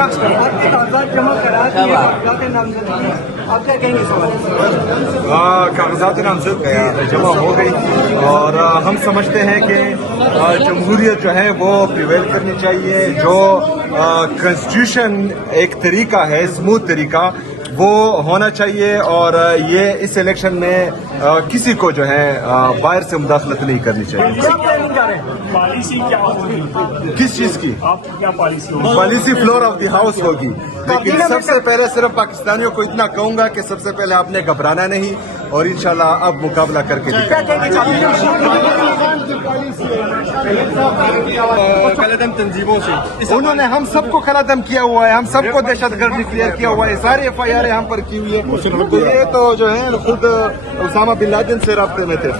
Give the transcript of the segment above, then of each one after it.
आपके कागजात जमा करा दिए, कागजात नामजदगी, आप क्या कहेंगे इस हवाले से? कागजात नामजद जमा हो गई और हम समझते हैं कि जमहूरियत जो है वो प्रिवेल करनी चाहिए। जो कॉन्स्टिट्यूशन एक तरीका है, स्मूथ तरीका, वो होना चाहिए और ये इस इलेक्शन में किसी को जो है बाहर से मुदाखलत नहीं करनी चाहिए। पॉलिसी क्या होगी? किस चीज की? आपकी क्या पॉलिसी होगी? Policy floor of the house होगी, लेकिन सबसे पहले सिर्फ पाकिस्तानियों को इतना कहूंगा कि सबसे पहले आपने घबराना नहीं और इंशाल्लाह अब मुकाबला करके कलदम तंजीमों से उन्होंने हम सबको कलदम किया हुआ है, हम सबको दहशतगर्द डिक्लेयर किया हुआ है, सारी FIR हम पर की हुई है। तो ये तो जो है खुद उसामा बिन लादेन से राब्ते में थे।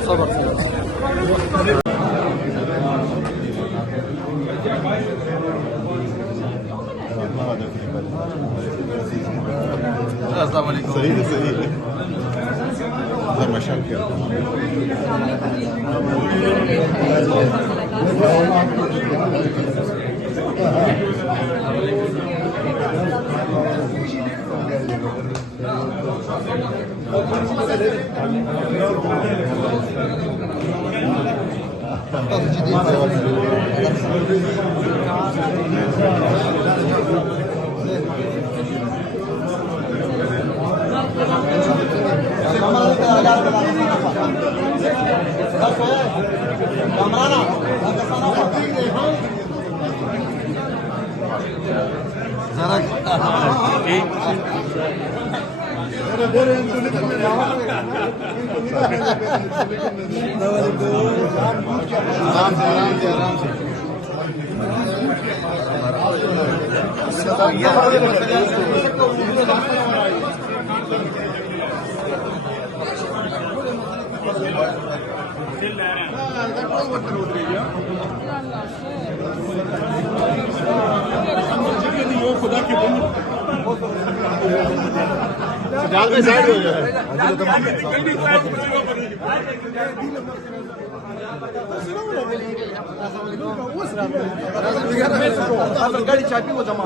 गाड़ी चाबी वो जमा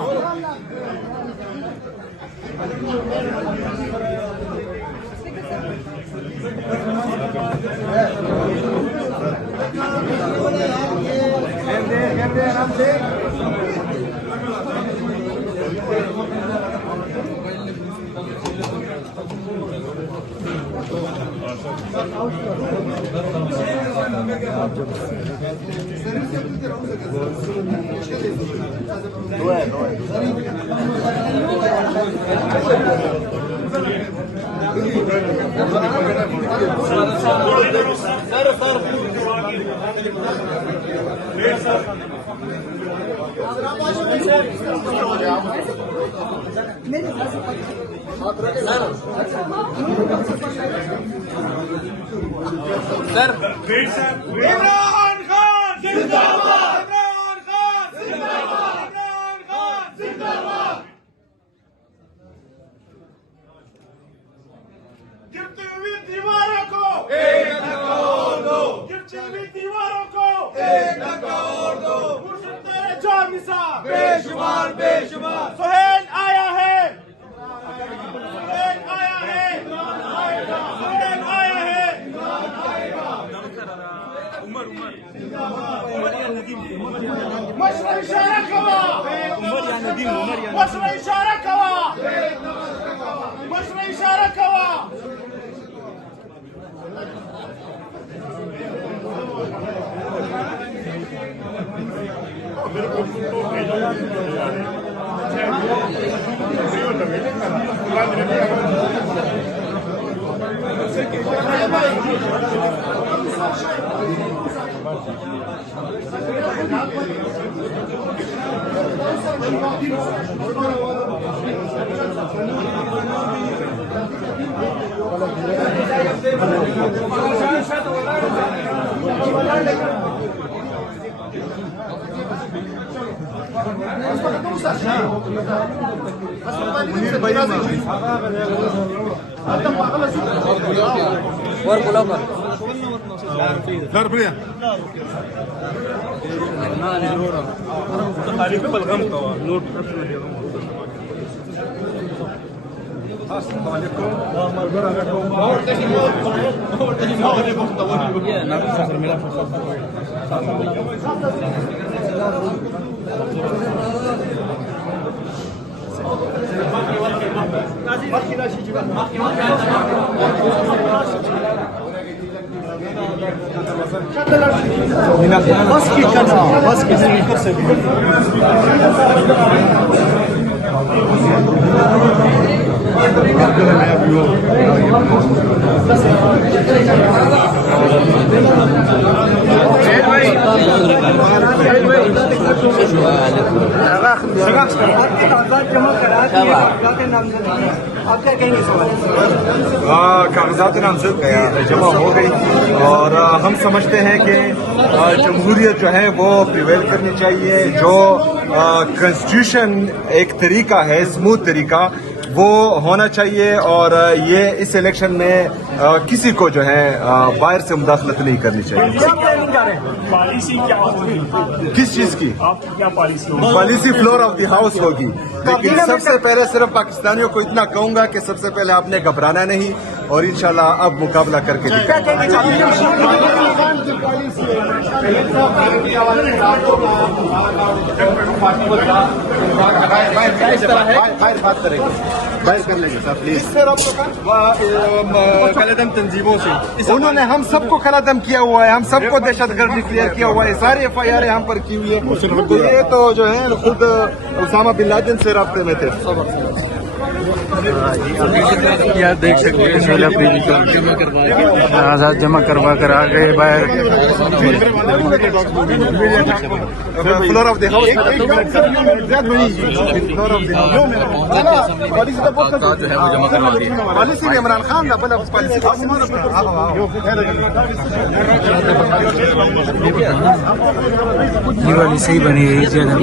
सर इमरान खान जिंदाबाद, इमरान खान जिंदाबाद, इमरान खान जिंदाबाद। गिरती हुई दीवारों को एक धक्का और दो, गिरती हुई दीवारों को एक धक्का और दो। मुर्शिद तेरे जानिसार बेशुमार बेशुमार। सुहेल आया है, सुहेल आया है, सुहेल आया है। मशरा इशारा कवा, मशरा इशारा कवा, मशरा इशारा कवा। और बुलाओ Dar plia. आपके कागजात जमा करा दिए कागजात नामजदगी, आप क्या कहेंगे इस हवाले से? कागजात नामजद जमा हो गई और हम समझते हैं कि जमहूरियत जो है वो प्रिवेल करनी चाहिए। जो कॉन्स्टिट्यूशन एक तरीका है, स्मूथ तरीका, वो होना चाहिए और ये इस इलेक्शन में किसी को जो है बाहर से मुदाखलत नहीं करनी चाहिए। पॉलिसी क्या होगी? किस चीज की आप क्या पॉलिसी होगी? Policy floor of the house होगी। लेकिन सबसे पहले सिर्फ पाकिस्तानियों को इतना कहूंगा कि सबसे पहले आपने घबराना नहीं और इंशाल्लाह अब मुकाबला करके बात करेंगे, बाहर कर लेंगे सर प्लीज। कलदम तंजीमों से उन्होंने हम सबको कलादम किया हुआ है, हम सबको दहशतगर्द डिक्लेयर किया हुआ है, सारी FIR हम पर की हुई है। तो ये तो जो है खुद उसामा बिन लादेन से राब्ते में थे। यह देख सकते हैं शोला प्रीति आजाद जमा करवा कर आ गए बाहर। Floor of the house policy में इमरान खान का बना पॉलिसी ये वाली सही बनी है जगह।